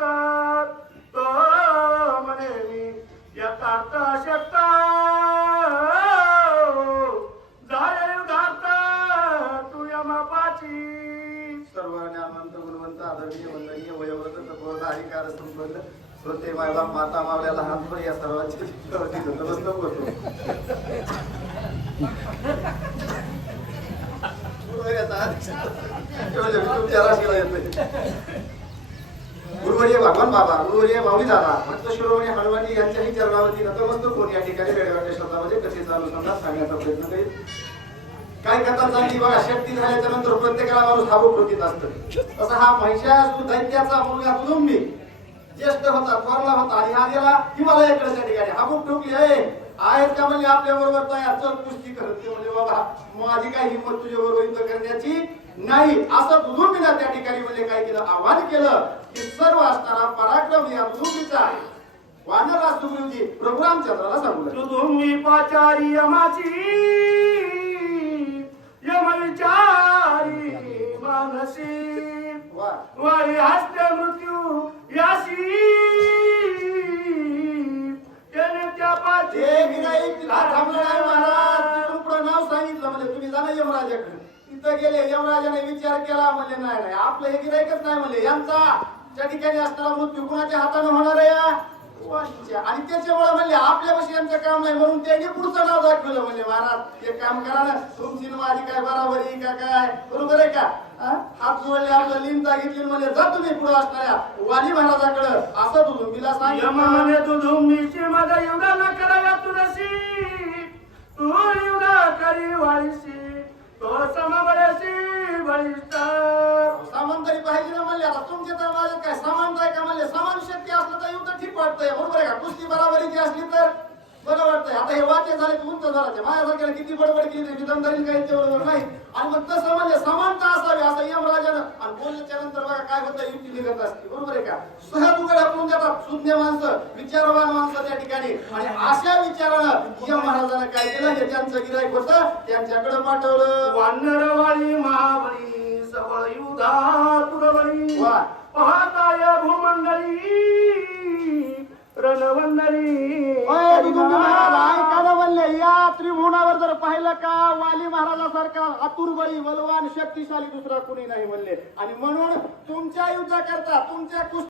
शकतात तो म्हणे मी याचा अर्थ शकतात झाले घालतात तू या मापाची. सर्व ज्ञानवंत गुणवंत आदरणीय वंदनीय वयोवृद्ध तत्वता अधिकार संपन्न श्रोते मायला माता मावल्याला हातभर या सर्वांची नमस्कार करतो. त्याला शिवाय गुरुवर्य भगवान बाबा गुरुवर्य माऊली दादा भक्त शिरोमणी हनुमानी यांच्याही चरणावरती नतमस्तक होऊन या ठिकाणी वेगवेगळ्या शब्दामध्ये कथेचा अनुसंधान सांगण्याचा प्रयत्न करेल काय कथा चालली बघा शक्ती झाल्याच्यानंतर प्रत्येकाला माणूस हाबूक होतीत असतं. तसा हा महिषासू दैत्याचा मुलगा तुलुंबी ज्येष्ठ होता थोरला होता आणि हा गेला हिमालयाकडे ठिकाणी हाबूक ठोकली आहे. आहेत का म्हणजे आपल्या बरोबर तयार चल कुस्ती करत? ते म्हणजे बाबा माझी काय हिंमत तुझ्या बरोबर युद्ध करण्याची नाही. असं दुलुंबीनं त्या ठिकाणी म्हणजे काय केलं? आव्हान केलं की सर्व असताना पराक्रम या दुलुंबीचा आहे. वानरा सुग्रीवजी प्रभू रामचंद्राला सांगू लागले. तुम्ही पाचारी पाची ते तिला थांबलं नाही महाराज. तिथून पुढं नाव सांगितलं म्हणजे तुम्ही जाणं यमराजाकडे. तिथं गेले यमराजाने विचार केला म्हणजे नाही नाही आपलं हे गिराईकच नाही म्हणजे यांचा त्या ठिकाणी असणारा मृत्यू कुणाच्या हाताने होणार आहे आणि त्याच्यामुळे म्हणले आपल्यापाशी यांचं काम नाही म्हणून त्यांनी पुढचं नाव दाखवलं म्हणजे महाराज हे काम करा ना. तुमची माझी काय बराबरी का काय? बरोबर आहे का? जोडले आपलं लिंता घेतली म्हणजे जा तुम्ही पुढे असणाऱ्या वाणी महाराजाकडे. असं तुझून तिला सांगितलं म्हणे तू धुमीची माझा युद्ध न कराया तुझशी तू युद्ध करी वाळीशी. तो समबळशी बळिष्ठ सामान तरी पाहिजे ना म्हणले आता तुमच्या तर माझ्यात काय समान आहे का म्हणले? समान शक्ती असलं तर युद्ध ठीक वाटतंय. बरोबर आहे का? कुस्ती बराबरीची असली तर. बरं वाटतंय. आता हे वाक्य झाले तर उंच झाले. माझ्यासारख्याला किती बडबड केली तरी विदमदारी काही ते बरोबर नाही. आणि मग तसं म्हणजे समानता असावी असं यमराजानं आणि बोलल्याच्या नंतर बघा काय होतं युक्ती निघत असते. बरोबर आहे का? सहज उघड आपण देतात सुज्ञ माणसं विचारवान माणसं त्या ठिकाणी. आणि अशा विचारानं यम महाराजानं काय केलं? हे त्यांचं गिराईक होतं त्यांच्याकडे पाठवलं. वानरवाळी महाबळी सबळ युधा तुरबळी वा. पाहताय भूमंडळी. रणवंदरी या त्रिभुवनावर जर पाहिलं का वाली महाराजासारखा आतुरबळी बलवान शक्तिशाली दुसरा कुणी नाही म्हणले. आणि म्हणून तुमच्या युद्धाकरता तुमच्या